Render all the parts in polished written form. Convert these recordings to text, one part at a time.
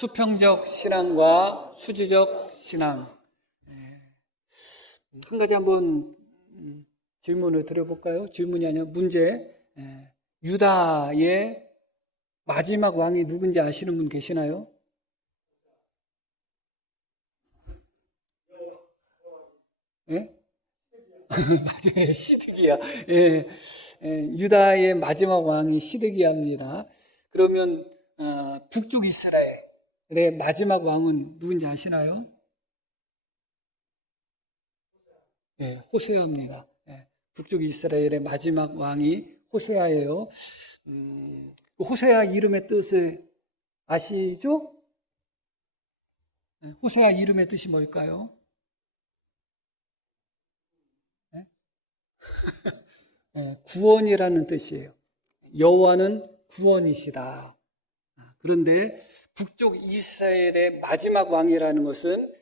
수평적 신앙과 수지적 신앙. 한 가지 한번 질문을 드려볼까요? 질문이 아니라 문제. 유다의 마지막 왕이 누군지 아시는 분 계시나요? 예? 맞아요. 시드기야. 예. 유다의 마지막 왕이 시드기야입니다. 그러면 북쪽 이스라엘의 마지막 왕은 누군지 아시나요? 예, 호세아입니다. 예, 북쪽 이스라엘의 마지막 왕이 호세아예요. 호세아 이름의 뜻을 아시죠? 호세아 이름의 뜻이 뭘까요? 구원이라는 뜻이에요. 여호와는 구원이시다. 그런데 북쪽 이스라엘의 마지막 왕이라는 것은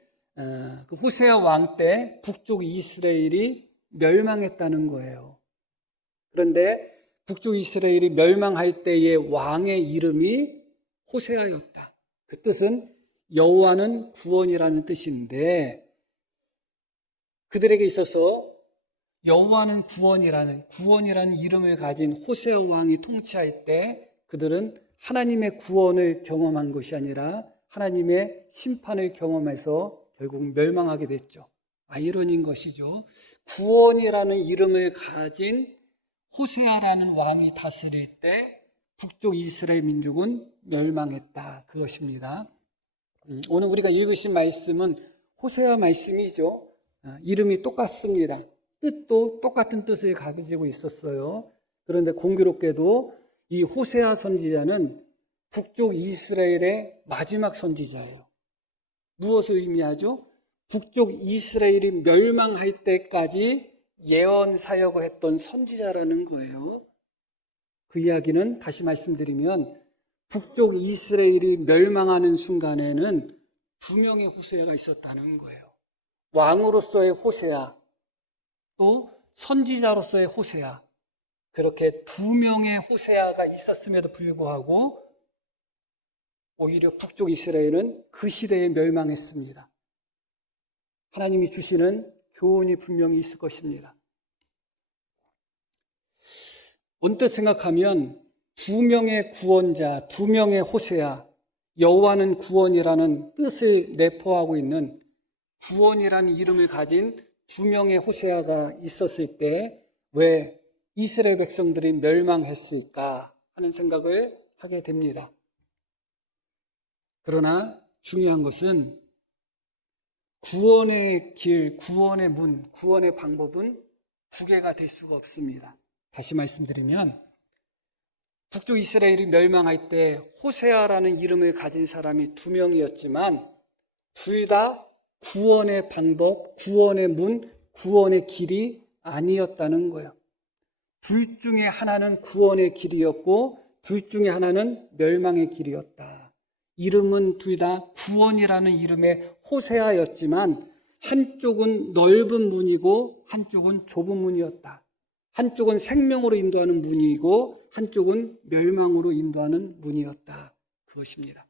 그 호세아 왕 때 북쪽 이스라엘이 멸망했다는 거예요. 그런데 북쪽 이스라엘이 멸망할 때의 왕의 이름이 호세아였다. 그 뜻은 여호와는 구원이라는 뜻인데 그들에게 있어서 여호와는 구원이라는 이름을 가진 호세아 왕이 통치할 때 그들은 하나님의 구원을 경험한 것이 아니라 하나님의 심판을 경험해서 결국 멸망하게 됐죠. 아이러니인 것이죠. 구원이라는 이름을 가진 호세아라는 왕이 다스릴 때 북쪽 이스라엘 민족은 멸망했다. 그것입니다. 오늘 우리가 읽으신 말씀은 호세아 말씀이죠. 이름이 똑같습니다. 뜻도 똑같은 뜻을 가지고 있었어요. 그런데 공교롭게도 이 호세아 선지자는 북쪽 이스라엘의 마지막 선지자예요. 무엇을 의미하죠? 북쪽 이스라엘이 멸망할 때까지 예언 사역을 했던 선지자라는 거예요. 그 이야기는 다시 말씀드리면 북쪽 이스라엘이 멸망하는 순간에는 두 명의 호세아가 있었다는 거예요. 왕으로서의 호세아, 또 선지자로서의 호세아. 그렇게 두 명의 호세아가 있었음에도 불구하고 오히려 북쪽 이스라엘은 그 시대에 멸망했습니다. 하나님이 주시는 교훈이 분명히 있을 것입니다. 언뜻 생각하면 두 명의 구원자, 두 명의 호세아, 여호와는 구원이라는 뜻을 내포하고 있는 구원이라는 이름을 가진 두 명의 호세아가 있었을 때 왜 이스라엘 백성들이 멸망했을까 하는 생각을 하게 됩니다. 그러나 중요한 것은 구원의 길, 구원의 문, 구원의 방법은 두 개가 될 수가 없습니다. 다시 말씀드리면 북쪽 이스라엘이 멸망할 때 호세아라는 이름을 가진 사람이 두 명이었지만 둘 다 구원의 방법, 구원의 문, 구원의 길이 아니었다는 거예요. 둘 중에 하나는 구원의 길이었고 둘 중에 하나는 멸망의 길이었다. 이름은 둘 다 구원이라는 이름의 호세아였지만 한쪽은 넓은 문이고 한쪽은 좁은 문이었다. 한쪽은 생명으로 인도하는 문이고 한쪽은 멸망으로 인도하는 문이었다. 그것입니다.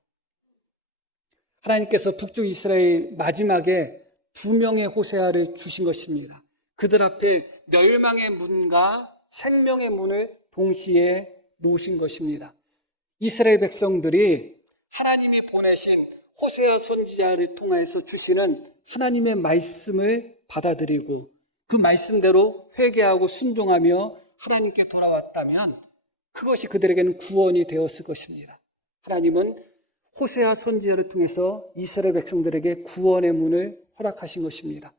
하나님께서 북쪽 이스라엘 마지막에 두 명의 호세아를 주신 것입니다. 그들 앞에 멸망의 문과 생명의 문을 동시에 놓으신 것입니다. 이스라엘 백성들이 하나님이 보내신 호세아 선지자를 통해서 주시는 하나님의 말씀을 받아들이고 그 말씀대로 회개하고 순종하며 하나님께 돌아왔다면 그것이 그들에게는 구원이 되었을 것입니다. 하나님은 호세아 선지자를 통해서 이스라엘 백성들에게 구원의 문을 허락하신 것입니다.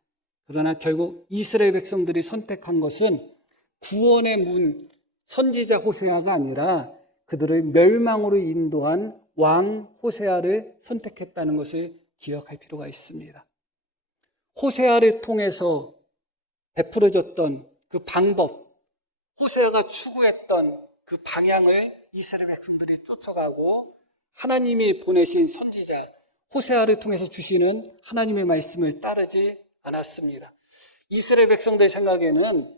그러나 결국 이스라엘 백성들이 선택한 것은 구원의 문, 선지자 호세아가 아니라 그들을 멸망으로 인도한 왕 호세아를 선택했다는 것을 기억할 필요가 있습니다. 호세아를 통해서 베풀어졌던 그 방법, 호세아가 추구했던 그 방향을 이스라엘 백성들이 쫓아가고 하나님이 보내신 선지자 호세아를 통해서 주시는 하나님의 말씀을 따르지 않았습니다. 이스라엘 백성들 생각에는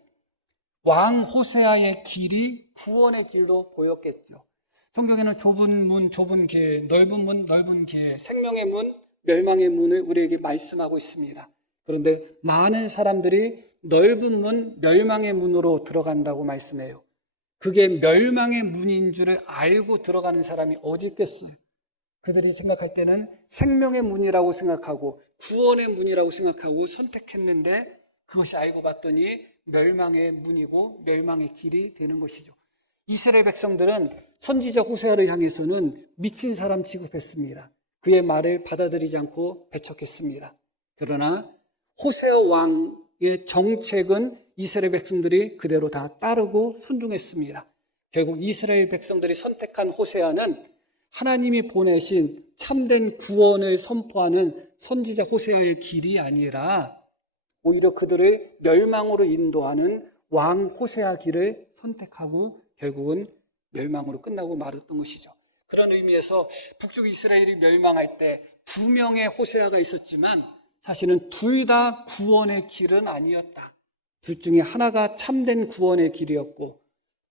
왕 호세아의 길이 구원의 길로 보였겠죠. 성경에는 좁은 문, 좁은 길, 넓은 문, 넓은 길, 생명의 문, 멸망의 문을 우리에게 말씀하고 있습니다. 그런데 많은 사람들이 넓은 문, 멸망의 문으로 들어간다고 말씀해요. 그게 멸망의 문인 줄을 알고 들어가는 사람이 어디 있겠어요? 그들이 생각할 때는 생명의 문이라고 생각하고 구원의 문이라고 생각하고 선택했는데 그것이 알고 봤더니 멸망의 문이고 멸망의 길이 되는 것이죠. 이스라엘 백성들은 선지자 호세아를 향해서는 미친 사람 취급했습니다. 그의 말을 받아들이지 않고 배척했습니다. 그러나 호세아 왕의 정책은 이스라엘 백성들이 그대로 다 따르고 순종했습니다. 결국 이스라엘 백성들이 선택한 호세아는 하나님이 보내신 참된 구원을 선포하는 선지자 호세아의 길이 아니라 오히려 그들을 멸망으로 인도하는 왕 호세아 길을 선택하고 결국은 멸망으로 끝나고 말았던 것이죠. 그런 의미에서 북쪽 이스라엘이 멸망할 때 두 명의 호세아가 있었지만 사실은 둘 다 구원의 길은 아니었다. 둘 중에 하나가 참된 구원의 길이었고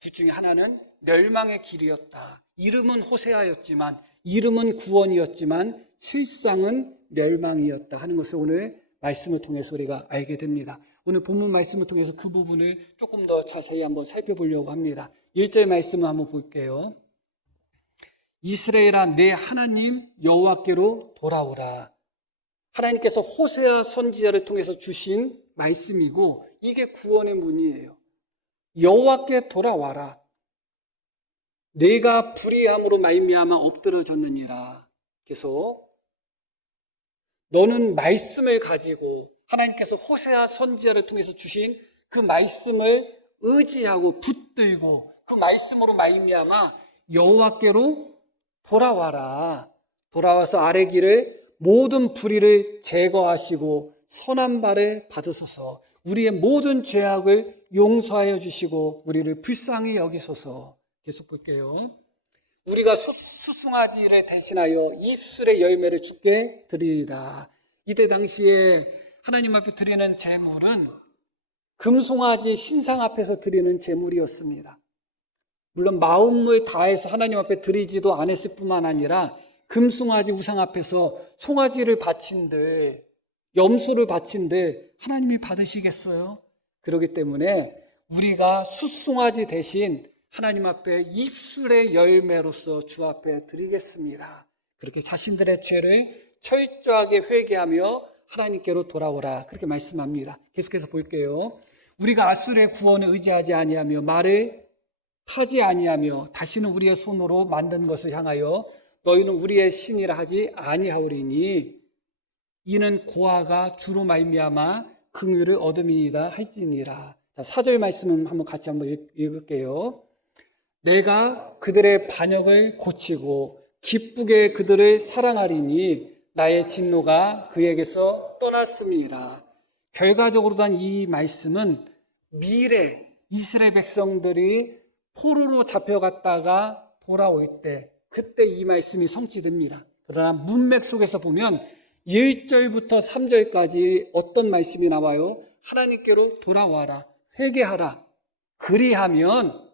둘 중에 하나는 멸망의 길이었다. 이름은 호세아였지만 이름은 구원이었지만 실상은 멸망이었다 하는 것을 오늘 말씀을 통해서 우리가 알게 됩니다. 오늘 본문 말씀을 통해서 그 부분을 조금 더 자세히 한번 살펴보려고 합니다. 1절 말씀을 한번 볼게요. 이스라엘아 내 하나님 여호와께로 돌아오라. 하나님께서 호세아 선지자를 통해서 주신 말씀이고 이게 구원의 문이에요. 여호와께 돌아와라. 내가 불의함으로 말미암아 엎드러졌느니라. 그래서 너는 말씀을 가지고 하나님께서 호세아 선지자를 통해서 주신 그 말씀을 의지하고 붙들고 그 말씀으로 말미암아 여호와께로 돌아와라. 돌아와서 아래 길을 모든 불의를 제거하시고 선한 발을 받으소서. 우리의 모든 죄악을 용서하여 주시고 우리를 불쌍히 여기소서. 계속 볼게요. 우리가 수송아지를 대신하여 입술의 열매를 주께 드리리라. 이때 당시에 하나님 앞에 드리는 제물은 금송아지 신상 앞에서 드리는 제물이었습니다. 물론 마음을 다해서 하나님 앞에 드리지도 않았을 뿐만 아니라 금송아지 우상 앞에서 송아지를 바친들 염소를 바친들 하나님이 받으시겠어요? 그렇기 때문에 우리가 숫송아지 대신 하나님 앞에 입술의 열매로서 주 앞에 드리겠습니다. 그렇게 자신들의 죄를 철저하게 회개하며 하나님께로 돌아오라. 그렇게 말씀합니다. 계속해서 볼게요. 우리가 아수르의 구원을 의지하지 아니하며 말을 타지 아니하며 다시는 우리의 손으로 만든 것을 향하여 너희는 우리의 신이라 하지 아니하오리니 이는 고아가 주로 말미암아 긍휼을 얻음이니이다 할지니라. 4절 말씀은 한번 같이 한번 읽을게요. 내가 그들의 반역을 고치고 기쁘게 그들을 사랑하리니 나의 진노가 그에게서 떠났음이라. 결과적으로 단 이 말씀은 미래 이스라엘 백성들이 포로로 잡혀갔다가 돌아올 때 그때 이 말씀이 성취됩니다. 그러나 문맥 속에서 보면 1절부터 3절까지 어떤 말씀이 나와요? 하나님께로 돌아와라. 회개하라. 그리하면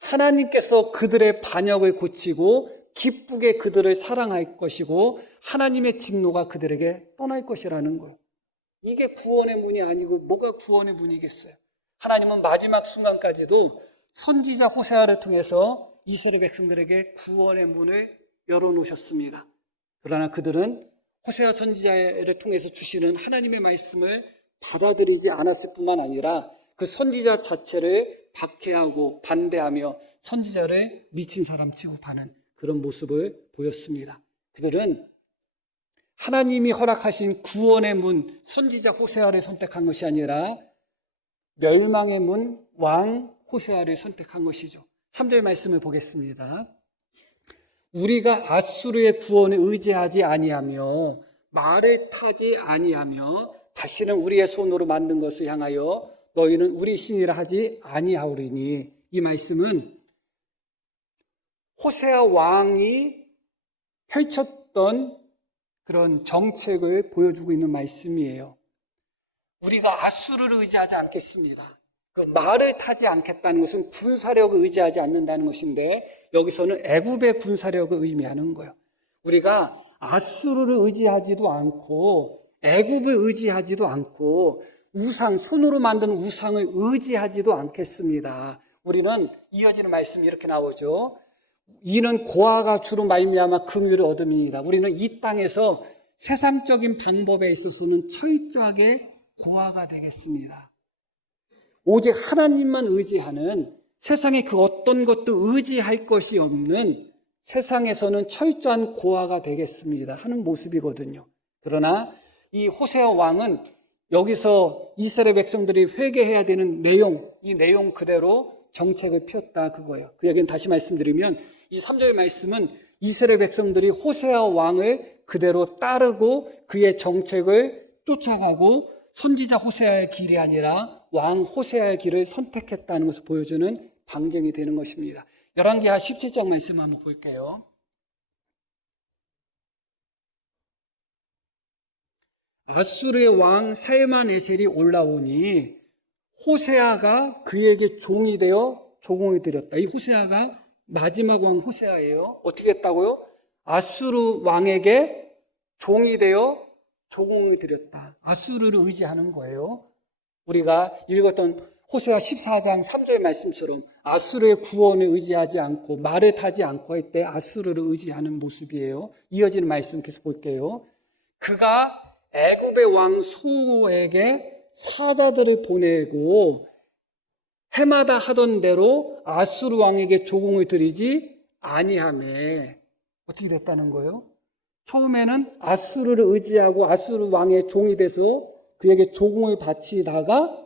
하나님께서 그들의 반역을 고치고 기쁘게 그들을 사랑할 것이고 하나님의 진노가 그들에게 떠날 것이라는 거예요. 이게 구원의 문이 아니고 뭐가 구원의 문이겠어요? 하나님은 마지막 순간까지도 선지자 호세아를 통해서 이스라엘 백성들에게 구원의 문을 열어놓으셨습니다. 그러나 그들은 호세아 선지자를 통해서 주시는 하나님의 말씀을 받아들이지 않았을 뿐만 아니라 그 선지자 자체를 박해하고 반대하며 선지자를 미친 사람 취급하는 그런 모습을 보였습니다. 그들은 하나님이 허락하신 구원의 문 선지자 호세아를 선택한 것이 아니라 멸망의 문 왕 호세아를 선택한 것이죠. 3절 말씀을 보겠습니다. 우리가 아수르의 구원을 의지하지 아니하며 말을 타지 아니하며 다시는 우리의 손으로 만든 것을 향하여 너희는 우리 신이라 하지 아니하오리니. 이 말씀은 호세아 왕이 펼쳤던 그런 정책을 보여주고 있는 말씀이에요. 우리가 아수르를 의지하지 않겠습니다. 그 말을 타지 않겠다는 것은 군사력을 의지하지 않는다는 것인데 여기서는 애굽의 군사력을 의미하는 거예요. 우리가 아수르를 의지하지도 않고 애굽을 의지하지도 않고 우상, 손으로 만든 우상을 의지하지도 않겠습니다. 우리는 이어지는 말씀이 이렇게 나오죠. 이는 고아가 주로 말미암아 긍휼을 얻음이니라. 우리는 이 땅에서 세상적인 방법에 있어서는 철저하게 고아가 되겠습니다. 오직 하나님만 의지하는, 세상에 그 어떤 것도 의지할 것이 없는 세상에서는 철저한 고아가 되겠습니다 하는 모습이거든요. 그러나 이 호세아 왕은 여기서 이스라엘 백성들이 회개해야 되는 내용, 이 내용 그대로 정책을 폈다 그거예요. 그 얘기는 다시 말씀드리면 이 3절 말씀은 이스라엘 백성들이 호세아 왕을 그대로 따르고 그의 정책을 쫓아가고 선지자 호세아의 길이 아니라 왕 호세아의 길을 선택했다는 것을 보여주는 방증이 되는 것입니다. 열왕기하 17장 말씀 한번 볼게요. 아수르의 왕 살만에셀이 올라오니 호세아가 그에게 종이 되어 조공을 드렸다. 이 호세아가 마지막 왕 호세아예요. 어떻게 했다고요? 아수르 왕에게 종이 되어 조공을 드렸다. 아수르를 의지하는 거예요. 우리가 읽었던 호세아 14장 3절 말씀처럼 아수르의 구원을 의지하지 않고 말을 타지 않고 할 때 아수르를 의지하는 모습이에요. 이어지는 말씀 계속 볼게요. 그가 애굽의 왕 소에게 사자들을 보내고 해마다 하던 대로 아수르 왕에게 조공을 드리지 아니하매. 어떻게 됐다는 거예요? 처음에는 아수르를 의지하고 아수르 왕의 종이 돼서 그에게 조공을 바치다가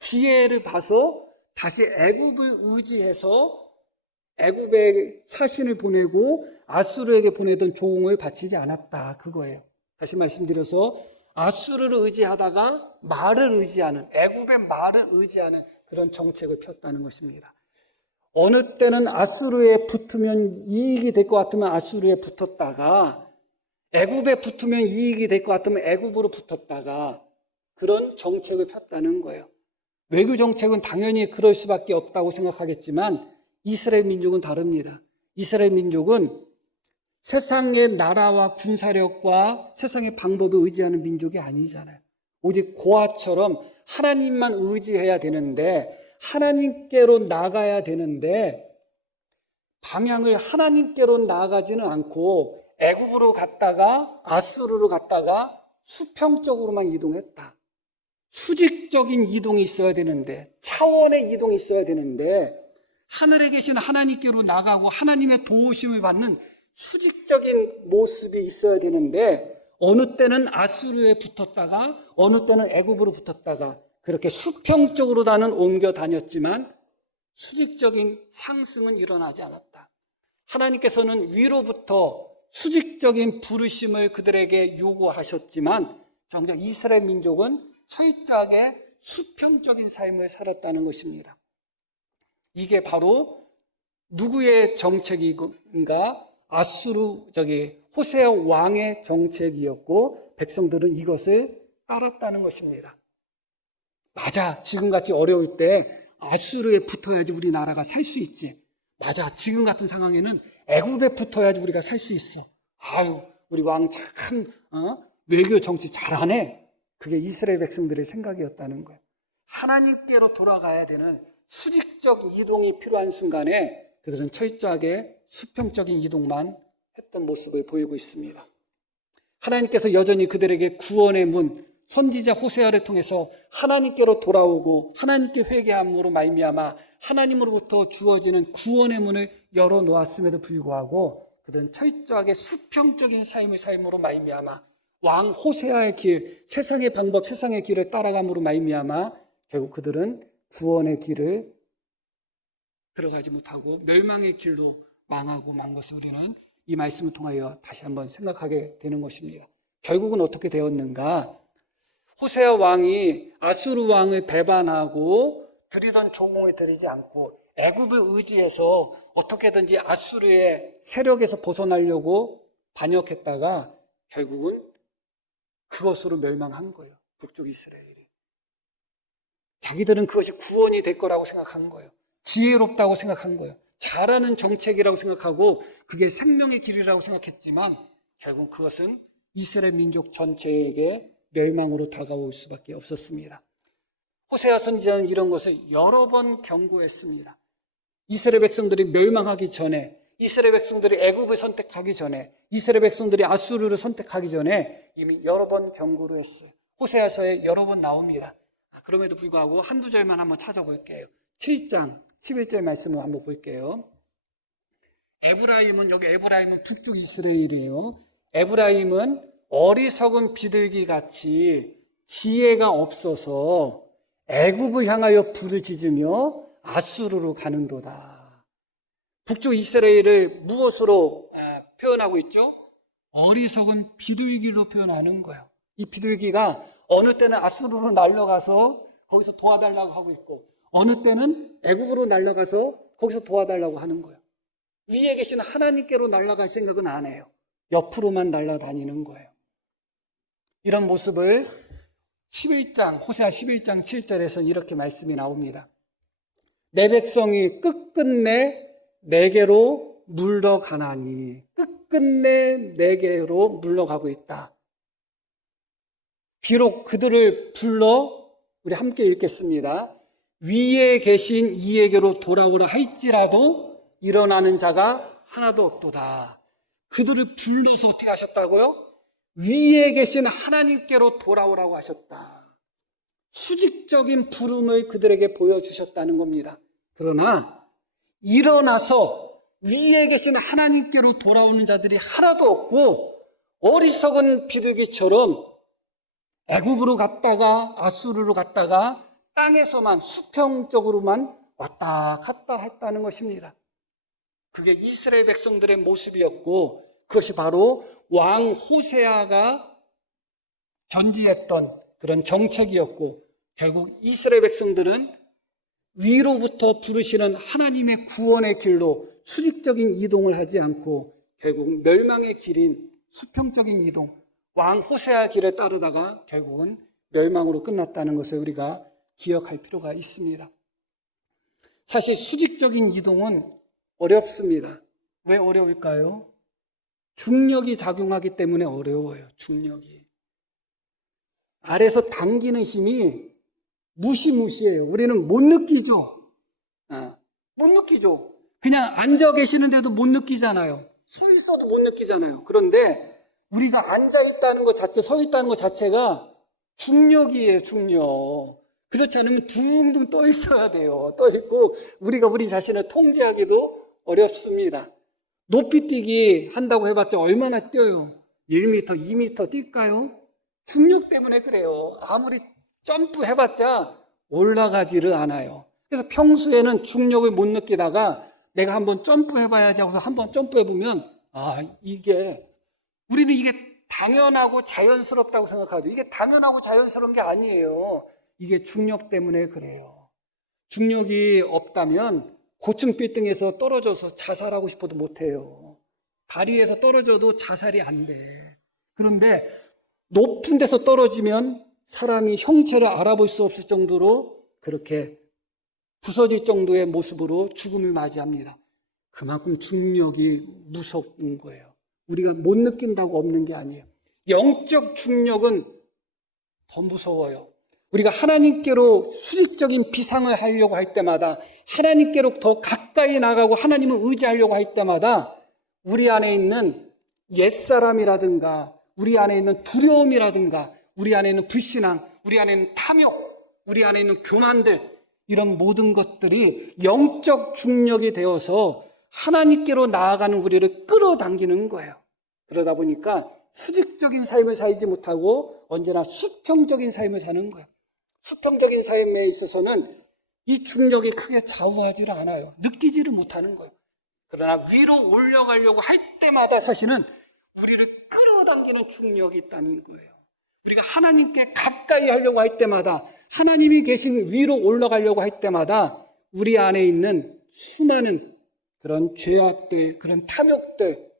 기회를 봐서 다시 애굽을 의지해서 애굽에 사신을 보내고 아수르에게 보내던 조공을 바치지 않았다 그거예요. 다시 말씀드려서 아수르를 의지하다가 말을 의지하는, 애굽의 말을 의지하는 그런 정책을 폈다는 것입니다. 어느 때는 아수르에 붙으면 이익이 될 것 같으면 아수르에 붙었다가 애굽에 붙으면 이익이 될 것 같으면 애굽으로 붙었다가 그런 정책을 폈다는 거예요. 외교 정책은 당연히 그럴 수밖에 없다고 생각하겠지만 이스라엘 민족은 다릅니다. 이스라엘 민족은 세상의 나라와 군사력과 세상의 방법을 의지하는 민족이 아니잖아요. 오직 고아처럼 하나님만 의지해야 되는데 하나님께로 나가야 되는데 방향을 하나님께로 나가지는 않고 애굽으로 갔다가 아수르로 갔다가 수평적으로만 이동했다. 수직적인 이동이 있어야 되는데 차원의 이동이 있어야 되는데 하늘에 계신 하나님께로 나가고 하나님의 도우심을 받는 수직적인 모습이 있어야 되는데 어느 때는 아수르에 붙었다가 어느 때는 애굽으로 붙었다가 그렇게 수평적으로 나는 옮겨 다녔지만 수직적인 상승은 일어나지 않았다. 하나님께서는 위로부터 수직적인 부르심을 그들에게 요구하셨지만 정작 이스라엘 민족은 철저하게 수평적인 삶을 살았다는 것입니다. 이게 바로 누구의 정책인가? 아수르 호세아 왕의 정책이었고 백성들은 이것을 따랐다는 것입니다. 맞아, 지금같이 어려울 때 아수르에 붙어야지 우리나라가 살 수 있지. 맞아, 지금 같은 상황에는 애굽에 붙어야지 우리가 살 수 있어. 아유, 우리 왕 참 외교 정치 잘하네. 그게 이스라엘 백성들의 생각이었다는 거예요. 하나님께로 돌아가야 되는 수직적 이동이 필요한 순간에 그들은 철저하게 수평적인 이동만 했던 모습을 보이고 있습니다. 하나님께서 여전히 그들에게 구원의 문, 선지자 호세아를 통해서 하나님께로 돌아오고 하나님께 회개함으로 말미암아 하나님으로부터 주어지는 구원의 문을 열어놓았음에도 불구하고 그들은 철저하게 수평적인 삶을 삶으로 말미암아 왕 호세아의 길, 세상의 방법, 세상의 길을 따라감으로 말미암아 결국 그들은 구원의 길을 들어가지 못하고 멸망의 길로 망하고 만 것을 우리는 이 말씀을 통하여 다시 한번 생각하게 되는 것입니다. 결국은 어떻게 되었는가? 호세아 왕이 아수르 왕을 배반하고 드리던 조공을 드리지 않고 애굽을 의지해서 어떻게든지 아수르의 세력에서 벗어나려고 반역했다가 결국은 그것으로 멸망한 거예요. 북쪽 이스라엘이. 자기들은 그것이 구원이 될 거라고 생각한 거예요. 지혜롭다고 생각한 거예요. 잘하는 정책이라고 생각하고 그게 생명의 길이라고 생각했지만 결국 그것은 이스라엘 민족 전체에게 멸망으로 다가올 수밖에 없었습니다. 호세아 선지자는 이런 것을 여러 번 경고했습니다. 이스라엘 백성들이 멸망하기 전에, 이스라엘 백성들이 애굽을 선택하기 전에, 이스라엘 백성들이 아수르를 선택하기 전에 이미 여러 번 경고를 했어요. 호세아서에 여러 번 나옵니다. 그럼에도 불구하고 한두 절만 한번 찾아볼게요. 7장 11절 말씀을 한번 볼게요. 여기 에브라임은 북쪽 이스라엘이에요. 에브라임은 어리석은 비둘기 같이 지혜가 없어서 애굽을 향하여 불을 지으며 아수르로 가는도다. 북쪽 이스라엘을 무엇으로 표현하고 있죠? 어리석은 비둘기로 표현하는 거예요. 이 비둘기가 어느 때는 아수르로 날아가서 거기서 도와달라고 하고 있고 어느 때는 애굽으로 날아가서 거기서 도와달라고 하는 거예요. 위에 계신 하나님께로 날아갈 생각은 안 해요. 옆으로만 날아다니는 거예요. 이런 모습을 호세아 11장 7절에서는 이렇게 말씀이 나옵니다. 내 백성이 끝끝내 내게로 물러가나니 끝끝내 내게로 물러가고 있다. 비록 그들을 불러 우리 함께 읽겠습니다. 위에 계신 이에게로 돌아오라 할지라도 일어나는 자가 하나도 없도다. 그들을 불러서 어떻게 하셨다고요? 위에 계신 하나님께로 돌아오라고 하셨다. 수직적인 부름을 그들에게 보여주셨다는 겁니다. 그러나 일어나서 위에 계신 하나님께로 돌아오는 자들이 하나도 없고 어리석은 비둘기처럼 애굽으로 갔다가 아수르로 갔다가 땅에서만 수평적으로만 왔다 갔다 했다는 것입니다. 그게 이스라엘 백성들의 모습이었고 그것이 바로 왕 호세아가 견지했던 그런 정책이었고 결국 이스라엘 백성들은 위로부터 부르시는 하나님의 구원의 길로 수직적인 이동을 하지 않고 결국 멸망의 길인 수평적인 이동, 왕 호세아 길을 따르다가 결국은 멸망으로 끝났다는 것을 우리가 기억할 필요가 있습니다. 사실 수직적인 이동은 어렵습니다. 왜 어려울까요? 중력이 작용하기 때문에 어려워요. 중력이. 아래에서 당기는 힘이 무시무시해요. 우리는 못 느끼죠. 못 느끼죠. 그냥 앉아 계시는데도 못 느끼잖아요. 서 있어도 못 느끼잖아요. 그런데 우리가 앉아 있다는 것 자체, 서 있다는 것 자체가 중력이에요. 중력. 그렇지 않으면 둥둥 떠 있어야 돼요. 떠 있고 우리가 우리 자신을 통제하기도 어렵습니다. 높이 뛰기 한다고 해봤자 얼마나 뛰어요? 1m, 2m 뛸까요? 중력 때문에 그래요. 아무리 점프 해봤자 올라가지를 않아요. 그래서 평소에는 중력을 못 느끼다가 내가 한번 점프 해봐야지 하고서 한번 점프해보면 우리는 이게 당연하고 자연스럽다고 생각하죠. 이게 당연하고 자연스러운 게 아니에요. 이게 중력 때문에 그래요. 중력이 없다면 고층 빌딩에서 떨어져서 자살하고 싶어도 못해요. 다리에서 떨어져도 자살이 안 돼. 그런데 높은 데서 떨어지면 사람이 형체를 알아볼 수 없을 정도로 그렇게 부서질 정도의 모습으로 죽음을 맞이합니다. 그만큼 중력이 무섭은 거예요. 우리가 못 느낀다고 없는 게 아니에요. 영적 중력은 더 무서워요. 우리가 하나님께로 수직적인 비상을 하려고 할 때마다 하나님께로 더 가까이 나가고 하나님을 의지하려고 할 때마다 우리 안에 있는 옛사람이라든가 우리 안에 있는 두려움이라든가 우리 안에 있는 불신앙, 우리 안에 있는 탐욕, 우리 안에 있는 교만들 이런 모든 것들이 영적 중력이 되어서 하나님께로 나아가는 우리를 끌어당기는 거예요. 그러다 보니까 수직적인 삶을 살지 못하고 언제나 수평적인 삶을 사는 거예요. 수평적인 삶에 있어서는 이 중력이 크게 좌우하지를 않아요. 느끼지를 못하는 거예요. 그러나 위로 올라가려고 할 때마다 사실은 우리를 끌어당기는 중력이 있다는 거예요. 우리가 하나님께 가까이 하려고 할 때마다 하나님이 계신 위로 올라가려고 할 때마다 우리 안에 있는 수많은 그런 죄악들, 그런 탐욕들,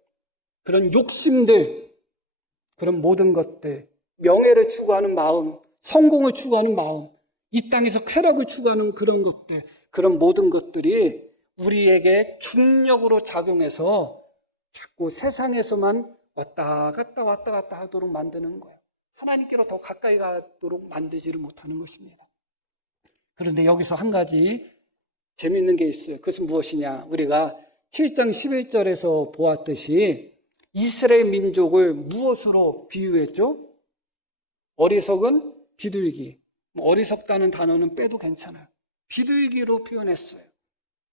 그런 욕심들, 그런 모든 것들, 명예를 추구하는 마음, 성공을 추구하는 마음, 이 땅에서 쾌락을 추구하는 그런 것들, 그런 모든 것들이 우리에게 중력으로 작용해서 자꾸 세상에서만 왔다 갔다 하도록 만드는 거예요. 하나님께로 더 가까이 가도록 만들지를 못하는 것입니다. 그런데 여기서 한 가지 재미있는 게 있어요. 그것은 무엇이냐? 우리가 7장 11절에서 보았듯이 이스라엘 민족을 무엇으로 비유했죠? 어리석은 비둘기. 어리석다는 단어는 빼도 괜찮아요. 비둘기로 표현했어요.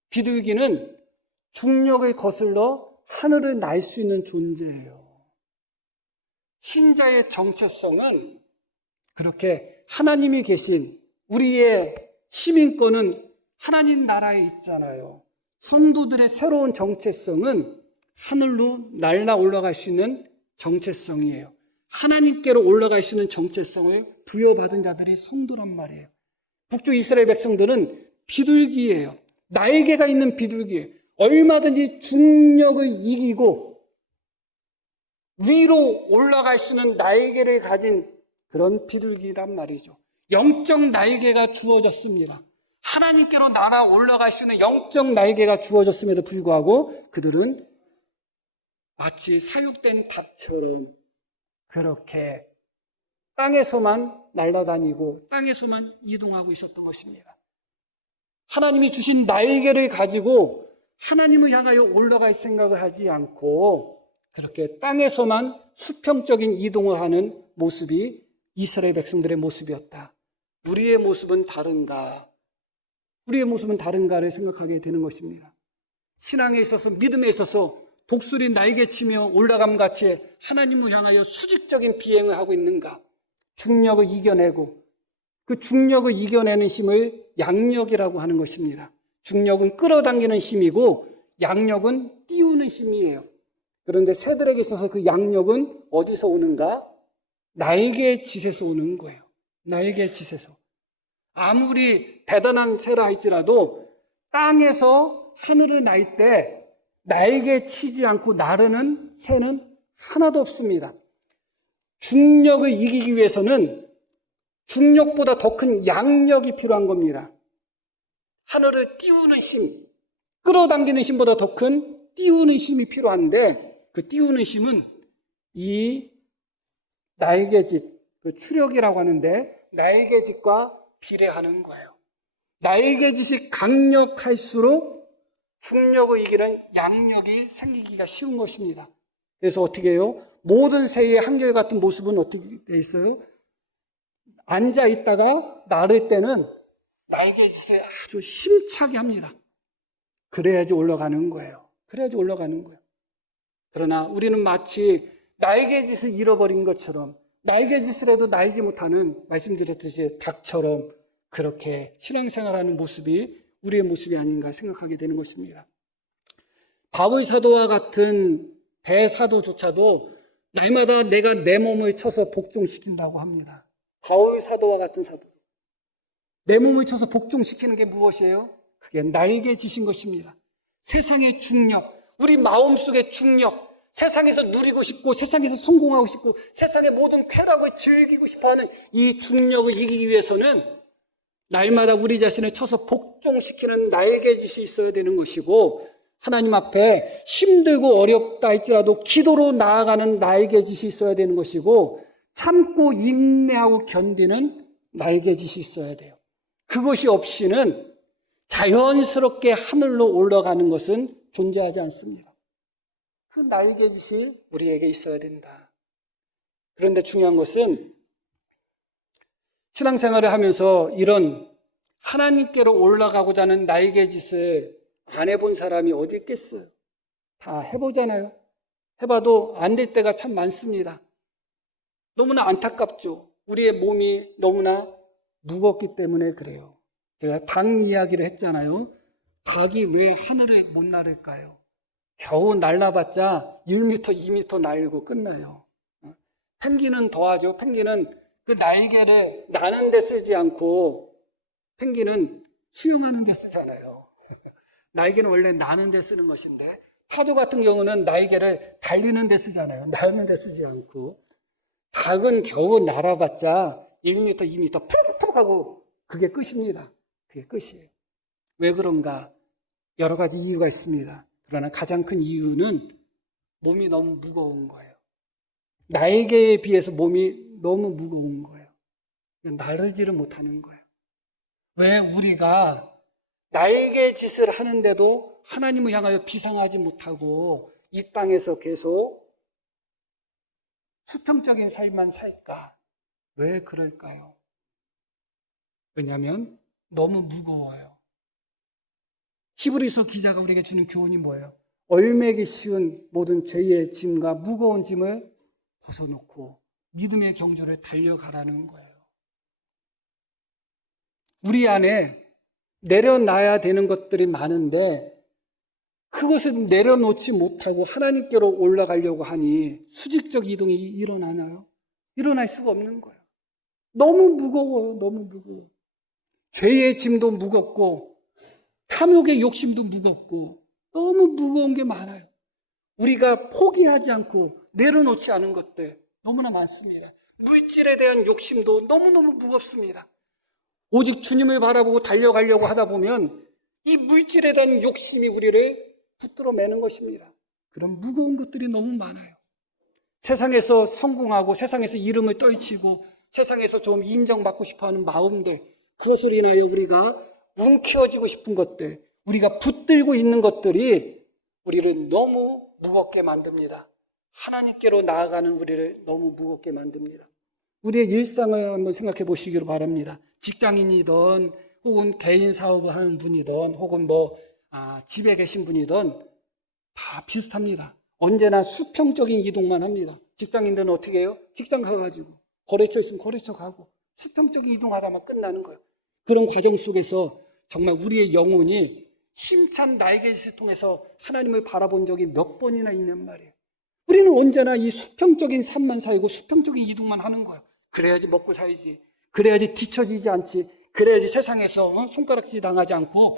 비둘기는 중력을 거슬러 하늘을 날 수 있는 존재예요. 신자의 정체성은 그렇게 하나님이 계신 우리의 시민권은 하나님 나라에 있잖아요. 성도들의 새로운 정체성은 하늘로 날아 올라갈 수 있는 정체성이에요. 하나님께로 올라갈 수 있는 정체성을 부여받은 자들이 성도란 말이에요. 북쪽 이스라엘 백성들은 비둘기예요. 날개가 있는 비둘기예요. 얼마든지 중력을 이기고 위로 올라갈 수 있는 날개를 가진 그런 비둘기란 말이죠. 영적 날개가 주어졌습니다. 하나님께로 날아 올라갈 수 있는 영적 날개가 주어졌음에도 불구하고 그들은 마치 사육된 닭처럼 그렇게 땅에서만 날아다니고 땅에서만 이동하고 있었던 것입니다. 하나님이 주신 날개를 가지고 하나님을 향하여 올라갈 생각을 하지 않고 그렇게 땅에서만 수평적인 이동을 하는 모습이 이스라엘 백성들의 모습이었다. 우리의 모습은 다른가? 우리의 모습은 다른가를 생각하게 되는 것입니다. 신앙에 있어서 믿음에 있어서 독수리 날개치며 올라감같이 하나님을 향하여 수직적인 비행을 하고 있는가? 중력을 이겨내고 그 중력을 이겨내는 힘을 양력이라고 하는 것입니다. 중력은 끌어당기는 힘이고 양력은 띄우는 힘이에요. 그런데 새들에게 있어서 그 양력은 어디서 오는가? 날개의 짓에서 오는 거예요. 날개의 짓에서. 아무리 대단한 새라 할지라도 땅에서 하늘을 날 때 날개 치지 않고 나르는 새는 하나도 없습니다. 중력을 이기기 위해서는 중력보다 더 큰 양력이 필요한 겁니다. 하늘을 띄우는 힘, 끌어당기는 힘보다 더 큰 띄우는 힘이 필요한데 그 띄우는 힘은 이 날개짓, 그 추력이라고 하는데 날개짓과 비례하는 거예요. 날개짓이 강력할수록 중력을 이기는 양력이 생기기가 쉬운 것입니다. 그래서 어떻게 해요? 모든 새의 한결같은 모습은 어떻게 돼 있어요? 앉아 있다가 나를 때는 날개짓을 아주 힘차게 합니다. 그래야지 올라가는 거예요. 그래야지 올라가는 거예요. 그러나 우리는 마치 날개짓을 잃어버린 것처럼 날개짓을 해도 날지 못하는 말씀드렸듯이 닭처럼 그렇게 신앙생활하는 모습이 우리의 모습이 아닌가 생각하게 되는 것입니다. 바울 사도와 같은 대사도조차도 날마다 내가 내 몸을 쳐서 복종시킨다고 합니다. 바울 사도와 같은 사도. 내 몸을 쳐서 복종시키는 게 무엇이에요? 그게 날개짓인 것입니다. 세상의 중력, 우리 마음속의 중력, 세상에서 누리고 싶고 세상에서 성공하고 싶고 세상의 모든 쾌락을 즐기고 싶어하는 이 중력을 이기기 위해서는 날마다 우리 자신을 쳐서 복종시키는 날개짓이 있어야 되는 것이고 하나님 앞에 힘들고 어렵다 할지라도 기도로 나아가는 날개짓이 있어야 되는 것이고 참고 인내하고 견디는 날개짓이 있어야 돼요. 그것이 없이는 자연스럽게 하늘로 올라가는 것은 존재하지 않습니다. 그 날개짓이 우리에게 있어야 된다. 그런데 중요한 것은 신앙생활을 하면서 이런 하나님께로 올라가고자 하는 날개짓을 안 해본 사람이 어디 있겠어요? 다 해보잖아요. 해봐도 안 될 때가 참 많습니다. 너무나 안타깝죠. 우리의 몸이 너무나 무겁기 때문에 그래요. 제가 닭 이야기를 했잖아요. 닭이 왜 하늘에 못 날을까요? 겨우 날라봤자 1m, 2m 날고 끝나요. 펭귄은 더하죠. 펭귄은 그 날개를 나는 데 쓰지 않고 펭귄은 수영하는 데 쓰잖아요. 날개는 원래 나는 데 쓰는 것인데 타조 같은 경우는 날개를 달리는 데 쓰잖아요. 나는 데 쓰지 않고 닭은 겨우 날아봤자 1m, 2m 푹푹 하고 그게 끝입니다. 그게 끝이에요. 왜 그런가? 여러 가지 이유가 있습니다. 그러나 가장 큰 이유는 몸이 너무 무거운 거예요. 날개에 비해서 몸이 너무 무거운 거예요. 나르지를 못하는 거예요. 왜 우리가 날개 짓을 하는데도 하나님을 향하여 비상하지 못하고 이 땅에서 계속 수평적인 삶만 살까? 왜 그럴까요? 왜냐하면 너무 무거워요. 히브리서 기자가 우리에게 주는 교훈이 뭐예요? 얼매기 쉬운 모든 죄의 짐과 무거운 짐을 벗어놓고 믿음의 경주를 달려가라는 거예요. 우리 안에 내려놔야 되는 것들이 많은데 그것을 내려놓지 못하고 하나님께로 올라가려고 하니 수직적 이동이 일어나나요? 일어날 수가 없는 거예요. 너무 무거워요. 너무 무거워. 죄의 짐도 무겁고 탐욕의 욕심도 무겁고 너무 무거운 게 많아요. 우리가 포기하지 않고 내려놓지 않은 것들 너무나 많습니다. 물질에 대한 욕심도 너무너무 무겁습니다. 오직 주님을 바라보고 달려가려고 하다 보면 이 물질에 대한 욕심이 우리를 붙들어 매는 것입니다. 그런 무거운 것들이 너무 많아요. 세상에서 성공하고 세상에서 이름을 떨치고 세상에서 좀 인정받고 싶어하는 마음들, 그것으로 인하여 우리가 움켜쥐고 싶은 것들, 우리가 붙들고 있는 것들이 우리를 너무 무겁게 만듭니다. 하나님께로 나아가는 우리를 너무 무겁게 만듭니다. 우리의 일상을 한번 생각해 보시기를 바랍니다. 직장인이든 혹은 개인 사업을 하는 분이든 혹은 집에 계신 분이든 다 비슷합니다. 언제나 수평적인 이동만 합니다. 직장인들은 어떻게 해요? 직장 가가지고 거래처 있으면 거래처 가고 수평적인 이동하다만 끝나는 거예요. 그런 과정 속에서 정말 우리의 영혼이 힘찬 날개짓을 통해서 하나님을 바라본 적이 몇 번이나 있는 말이에요. 우리는 언제나 이 수평적인 삶만 살고 수평적인 이동만 하는 거예요. 그래야지 먹고 살지. 그래야지 뒤처지지 않지. 그래야지 세상에서 손가락질 당하지 않고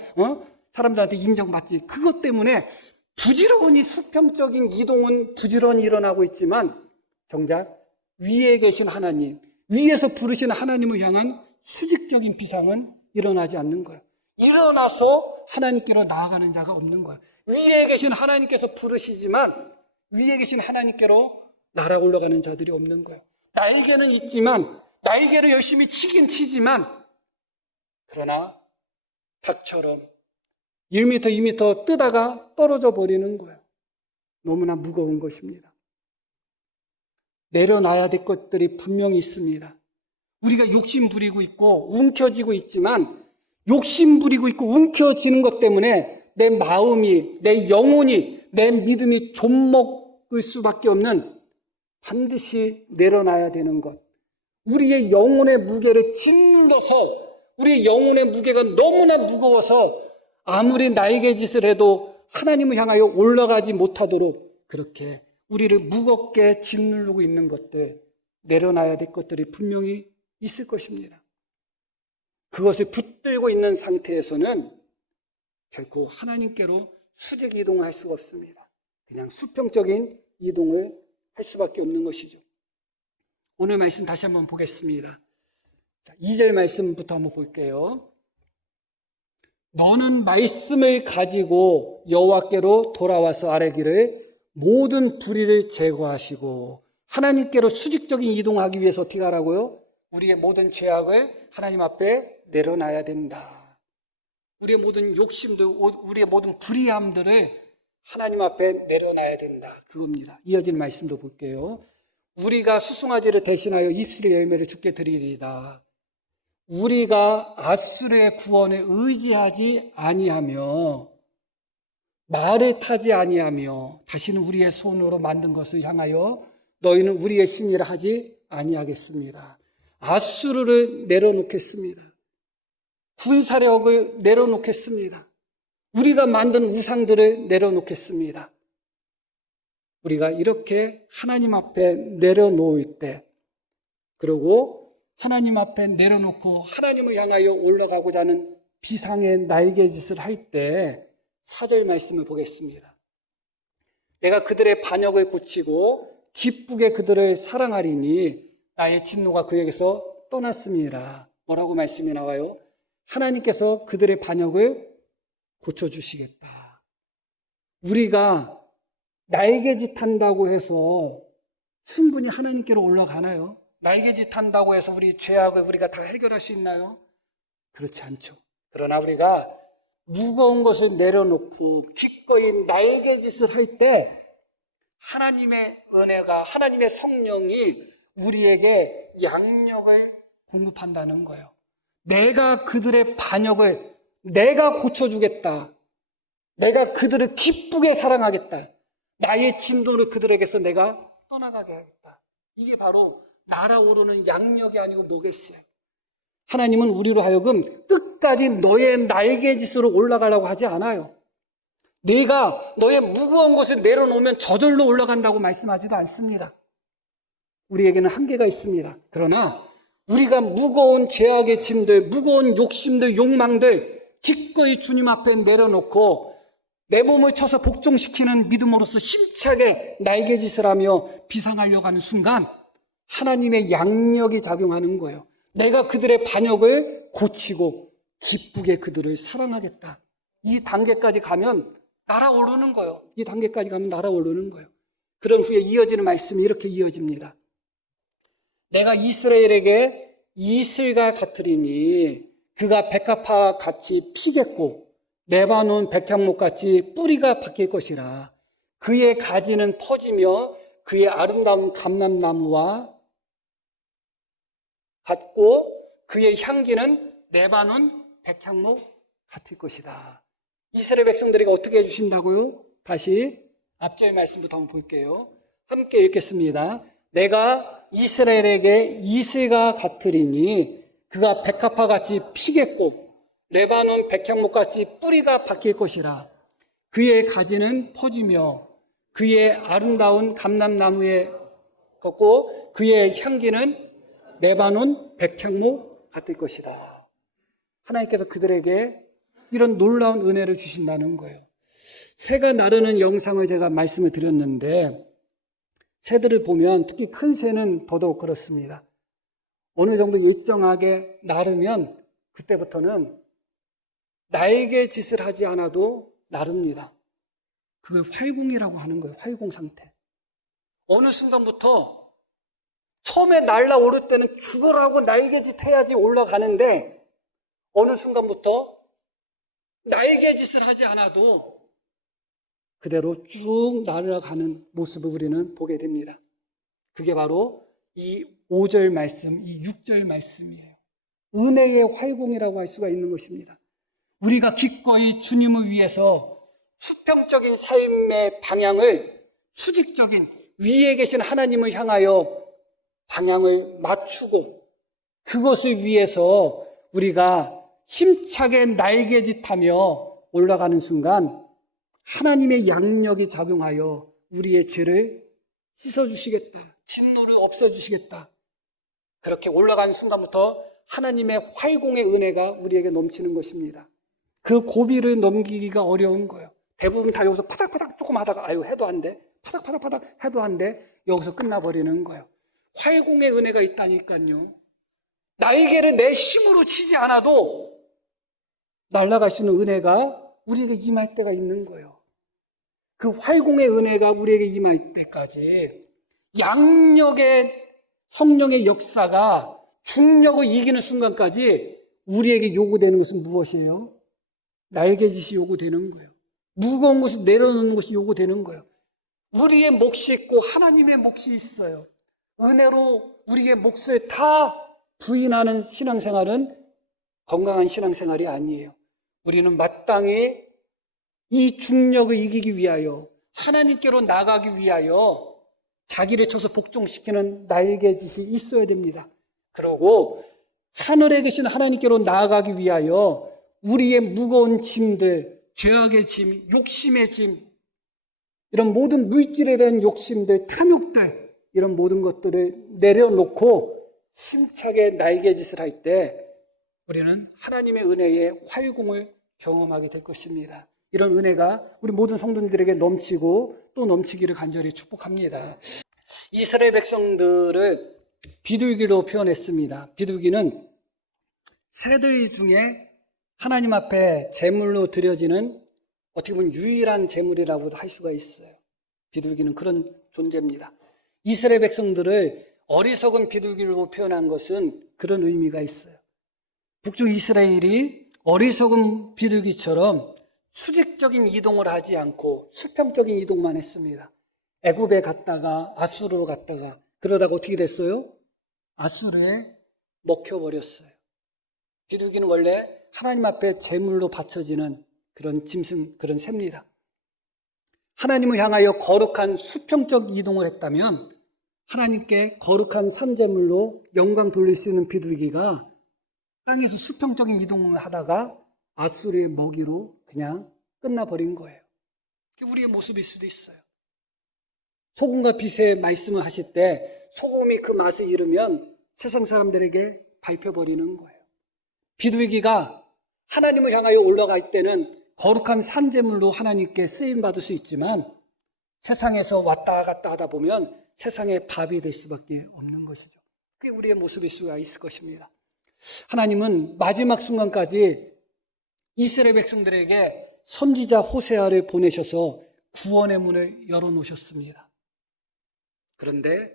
사람들한테 인정받지. 그것 때문에 부지런히 수평적인 이동은 부지런히 일어나고 있지만 정작 위에 계신 하나님, 위에서 부르시는 하나님을 향한 수직적인 비상은 일어나지 않는 거예요. 일어나서 하나님께로 나아가는 자가 없는 거예요. 위에 계신 하나님께서 부르시지만 위에 계신 하나님께로 날아 올라가는 자들이 없는 거예요. 날개는 있지만 날개를 열심히 치긴 치지만 그러나 닭처럼 1m, 2m 뜨다가 떨어져 버리는 거예요. 너무나 무거운 것입니다. 내려놔야 될 것들이 분명히 있습니다. 우리가 욕심 부리고 있고 움켜쥐고 있지만 욕심 부리고 있고 움켜쥐는 것 때문에 내 마음이, 내 영혼이, 내 믿음이 좀먹을 수밖에 없는 반드시 내려놔야 되는 것. 우리의 영혼의 무게를 짓눌러서 우리의 영혼의 무게가 너무나 무거워서 아무리 날개짓을 해도 하나님을 향하여 올라가지 못하도록 그렇게 우리를 무겁게 짓누르고 있는 것들, 내려놔야 될 것들이 분명히 있을 것입니다. 그것을 붙들고 있는 상태에서는 결코 하나님께로 수직 이동을 할 수가 없습니다. 그냥 수평적인 이동을 할 수밖에 없는 것이죠. 오늘 말씀 다시 한번 보겠습니다. 2절 말씀부터 한번 볼게요. 너는 말씀을 가지고 여호와께로 돌아와서 아뢰기를 모든 불의를 제거하시고 하나님께로 수직적인 이동하기 위해서 어떻게 하라고요? 우리의 모든 죄악을 하나님 앞에 내려놔야 된다. 우리의 모든 욕심들, 우리의 모든 불의함들을 하나님 앞에 내려놔야 된다. 그겁니다. 이어진 말씀도 볼게요. 우리가 수송아지를 대신하여 입술의 열매를 주께 드리리이다. 우리가 아수르의 구원에 의지하지 아니하며 말을 타지 아니하며 다시는 우리의 손으로 만든 것을 향하여 너희는 우리의 신이라 하지 아니하겠습니다. 아수르를 내려놓겠습니다. 군사력을 내려놓겠습니다. 우리가 만든 우상들을 내려놓겠습니다. 우리가 이렇게 하나님 앞에 내려놓을 때, 그리고 하나님 앞에 내려놓고 하나님을 향하여 올라가고자 하는 비상의 날개짓을 할 때 4절 말씀을 보겠습니다. 내가 그들의 반역을 고치고 기쁘게 그들을 사랑하리니 나의 진노가 그에게서 떠났습니다. 뭐라고 말씀이 나와요? 하나님께서 그들의 반역을 고쳐주시겠다. 우리가 날개짓 한다고 해서 충분히 하나님께로 올라가나요? 날개짓 한다고 해서 우리 죄악을 우리가 다 해결할 수 있나요? 그렇지 않죠. 그러나 우리가 무거운 것을 내려놓고 기꺼이 날개짓을 할 때 하나님의 은혜가, 하나님의 성령이 우리에게 양력을 공급한다는 거예요. 내가 그들의 반역을 내가 고쳐주겠다. 내가 그들을 기쁘게 사랑하겠다. 나의 진도를 그들에게서 내가 떠나가게 하겠다. 이게 바로 날아오르는 양력이 아니고 뭐겠어요? 하나님은 우리로 하여금 끝까지 너의 날개짓으로 올라가려고 하지 않아요. 네가 너의 무거운 것을 내려놓으면 저절로 올라간다고 말씀하지도 않습니다. 우리에게는 한계가 있습니다. 그러나 우리가 무거운 죄악의 짐들, 무거운 욕심들, 욕망들 기꺼이 주님 앞에 내려놓고 내 몸을 쳐서 복종시키는 믿음으로써 힘차게 날개짓을 하며 비상하려고 하는 순간 하나님의 양력이 작용하는 거예요. 내가 그들의 반역을 고치고 기쁘게 그들을 사랑하겠다. 이 단계까지 가면 날아오르는 거예요. 이 단계까지 가면 날아오르는 거예요. 그런 후에 이어지는 말씀이 이렇게 이어집니다. 내가 이스라엘에게 이슬과 같으리니 그가 백합화 같이 피겠고 레바논 백향목 같이 뿌리가 바뀔 것이라. 그의 가지는 퍼지며 그의 아름다운 감람나무와 같고 그의 향기는 레바논 백향목 같을 것이다. 이스라엘 백성들에게 어떻게 해주신다고요? 다시 앞절 말씀부터 한번 볼게요. 함께 읽겠습니다. 내가 이스라엘에게 이슬과 같으리니 그가 백합화 같이 피겠고 레바논 백향목 같이 뿌리가 바뀔 것이라. 그의 가지는 퍼지며 그의 아름다운 감람나무에 걷고 그의 향기는 레바논 백향목 같을 것이라. 하나님께서 그들에게 이런 놀라운 은혜를 주신다는 거예요. 새가 나르는 영상을 제가 말씀을 드렸는데 새들을 보면 특히 큰 새는 더더욱 그렇습니다. 어느 정도 일정하게 나르면 그때부터는 날개짓을 하지 않아도 나릅니다. 그걸 활공이라고 하는 거예요. 활공 상태. 어느 순간부터 처음에 날아오를 때는 죽으라고 날개짓 해야지 올라가는데 어느 순간부터 날개짓을 하지 않아도 그대로 쭉 날아가는 모습을 우리는 보게 됩니다. 그게 바로 이 5절 말씀, 이 6절 말씀이에요. 은혜의 활공이라고 할 수가 있는 것입니다. 우리가 기꺼이 주님을 위해서 수평적인 삶의 방향을 수직적인 위에 계신 하나님을 향하여 방향을 맞추고 그것을 위해서 우리가 힘차게 날개짓하며 올라가는 순간 하나님의 양력이 작용하여 우리의 죄를 씻어주시겠다. 진노를 없애주시겠다. 그렇게 올라가는 순간부터 하나님의 활공의 은혜가 우리에게 넘치는 것입니다. 그 고비를 넘기기가 어려운 거예요. 대부분 다 여기서 파닥파닥 조금 하다가 아유 해도 안 돼. 파닥파닥 해도 안 돼. 여기서 끝나버리는 거예요. 활공의 은혜가 있다니까요. 날개를 내 힘으로 치지 않아도 날아갈 수 있는 은혜가 우리에게 임할 때가 있는 거예요. 그 활공의 은혜가 우리에게 임할 때까지 양력의 성령의 역사가 중력을 이기는 순간까지 우리에게 요구되는 것은 무엇이에요? 날개짓이 요구되는 거예요. 무거운 것을 내려놓는 것이 요구되는 거예요. 우리의 몫이 있고 하나님의 몫이 있어요. 은혜로 우리의 몫을 다 부인하는 신앙생활은 건강한 신앙생활이 아니에요. 우리는 마땅히 이 중력을 이기기 위하여 하나님께로 나가기 위하여 자기를 쳐서 복종시키는 날개짓이 있어야 됩니다. 그리고 하늘에 계신 하나님께로 나아가기 위하여 우리의 무거운 짐들, 죄악의 짐, 욕심의 짐, 이런 모든 물질에 대한 욕심들, 탐욕들, 이런 모든 것들을 내려놓고 힘차게 날개짓을 할 때 우리는 하나님의 은혜의 활공을 경험하게 될 것입니다. 이런 은혜가 우리 모든 성도님들에게 넘치고 또 넘치기를 간절히 축복합니다. 이스라엘 백성들을 비둘기로 표현했습니다. 비둘기는 새들 중에 하나님 앞에 제물로 드려지는 어떻게 보면 유일한 제물이라고도 할 수가 있어요. 비둘기는 그런 존재입니다. 이스라엘 백성들을 어리석은 비둘기로 표현한 것은 그런 의미가 있어요. 북쪽 이스라엘이 어리석은 비둘기처럼 수직적인 이동을 하지 않고 수평적인 이동만 했습니다. 애굽에 갔다가 아수르로 갔다가 그러다가 어떻게 됐어요? 아수르에 먹혀버렸어요. 비둘기는 원래 하나님 앞에 제물로 바쳐지는 그런 짐승, 그런 새입니다. 하나님을 향하여 거룩한 수평적 이동을 했다면 하나님께 거룩한 산제물로 영광 돌릴 수 있는 비둘기가 땅에서 수평적인 이동을 하다가 아수르의 먹이로 그냥 끝나버린 거예요. 그게 우리의 모습일 수도 있어요. 소금과 빛의 말씀을 하실 때 소금이 그 맛을 잃으면 세상 사람들에게 밟혀버리는 거예요. 비둘기가 하나님을 향하여 올라갈 때는 거룩한 산제물로 하나님께 쓰임받을 수 있지만 세상에서 왔다 갔다 하다 보면 세상의 밥이 될 수밖에 없는 것이죠. 그게 우리의 모습일 수가 있을 것입니다. 하나님은 마지막 순간까지 이스라엘 백성들에게 선지자 호세아를 보내셔서 구원의 문을 열어놓으셨습니다. 그런데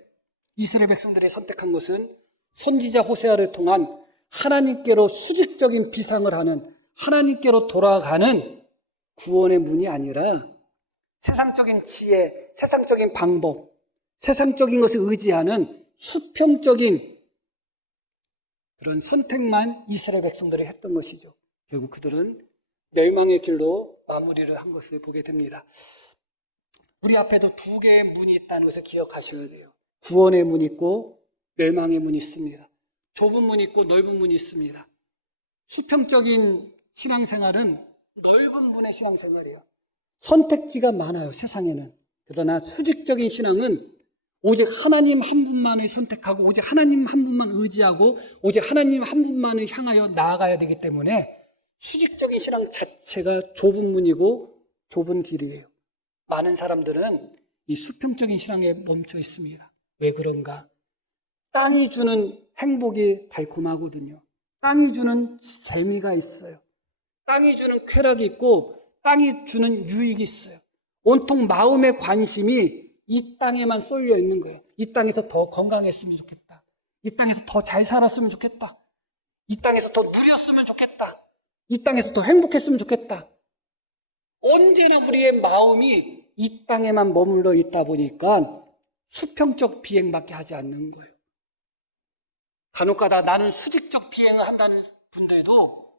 이스라엘 백성들이 선택한 것은 선지자 호세아를 통한 하나님께로 수직적인 비상을 하는 하나님께로 돌아가는 구원의 문이 아니라 세상적인 지혜, 세상적인 방법, 세상적인 것을 의지하는 수평적인 그런 선택만 이스라엘 백성들이 했던 것이죠. 결국 그들은 멸망의 길로 마무리를 한 것을 보게 됩니다. 우리 앞에도 두 개의 문이 있다는 것을 기억하셔야 돼요. 구원의 문이 있고 멸망의 문이 있습니다. 좁은 문이 있고 넓은 문이 있습니다. 수평적인 신앙생활은 넓은 문의 신앙생활이에요. 선택지가 많아요, 세상에는. 그러나 수직적인 신앙은 오직 하나님 한 분만을 선택하고 오직 하나님 한 분만 의지하고 오직 하나님 한 분만을 향하여 나아가야 되기 때문에 수직적인 신앙 자체가 좁은 문이고 좁은 길이에요. 많은 사람들은 이 수평적인 신앙에 멈춰 있습니다. 왜 그런가? 땅이 주는 행복이 달콤하거든요. 땅이 주는 재미가 있어요. 땅이 주는 쾌락이 있고 땅이 주는 유익이 있어요. 온통 마음의 관심이 이 땅에만 쏠려 있는 거예요. 이 땅에서 더 건강했으면 좋겠다. 이 땅에서 더 잘 살았으면 좋겠다. 이 땅에서 더 누렸으면 좋겠다. 이 땅에서 더 행복했으면 좋겠다. 언제나 우리의 마음이 이 땅에만 머물러 있다 보니까 수평적 비행밖에 하지 않는 거예요. 간혹가다 나는 수직적 비행을 한다는 분들도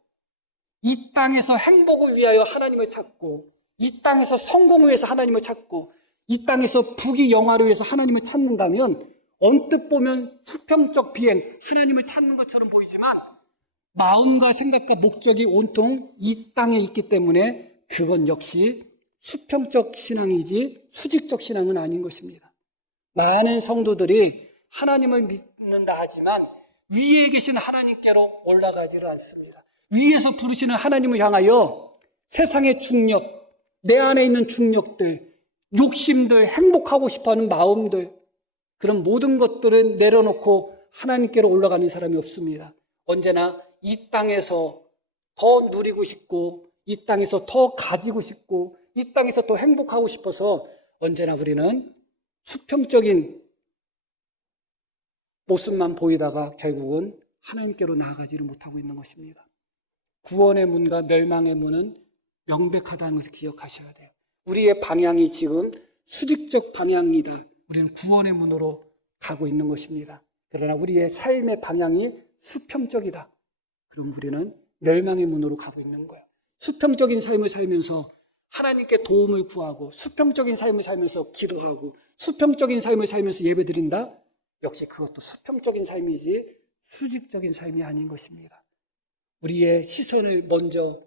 이 땅에서 행복을 위하여 하나님을 찾고 이 땅에서 성공을 위해서 하나님을 찾고 이 땅에서 부귀영화를 위해서 하나님을 찾는다면 언뜻 보면 수평적 비행, 하나님을 찾는 것처럼 보이지만 마음과 생각과 목적이 온통 이 땅에 있기 때문에 그건 역시 수평적 신앙이지 수직적 신앙은 아닌 것입니다. 많은 성도들이 하나님을 믿는다 하지만 위에 계신 하나님께로 올라가지를 않습니다. 위에서 부르시는 하나님을 향하여 세상의 중력, 내 안에 있는 중력들, 욕심들, 행복하고 싶어하는 마음들, 그런 모든 것들을 내려놓고 하나님께로 올라가는 사람이 없습니다. 언제나 이 땅에서 더 누리고 싶고 이 땅에서 더 가지고 싶고 이 땅에서 더 행복하고 싶어서 언제나 우리는 수평적인 모습만 보이다가 결국은 하나님께로 나아가지를 못하고 있는 것입니다. 구원의 문과 멸망의 문은 명백하다는 것을 기억하셔야 돼요. 우리의 방향이 지금 수직적 방향이다. 우리는 구원의 문으로 가고 있는 것입니다. 그러나 우리의 삶의 방향이 수평적이다. 그럼 우리는 멸망의 문으로 가고 있는 거예요. 수평적인 삶을 살면서 하나님께 도움을 구하고 수평적인 삶을 살면서 기도하고 수평적인 삶을 살면서 예배드린다? 역시 그것도 수평적인 삶이지 수직적인 삶이 아닌 것입니다. 우리의 시선을 먼저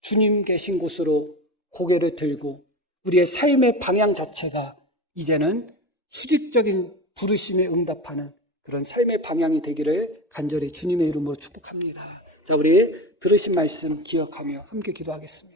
주님 계신 곳으로 고개를 들고 우리의 삶의 방향 자체가 이제는 수직적인 부르심에 응답하는 그런 삶의 방향이 되기를 간절히 주님의 이름으로 축복합니다. 자, 우리 들으신 말씀 기억하며 함께 기도하겠습니다.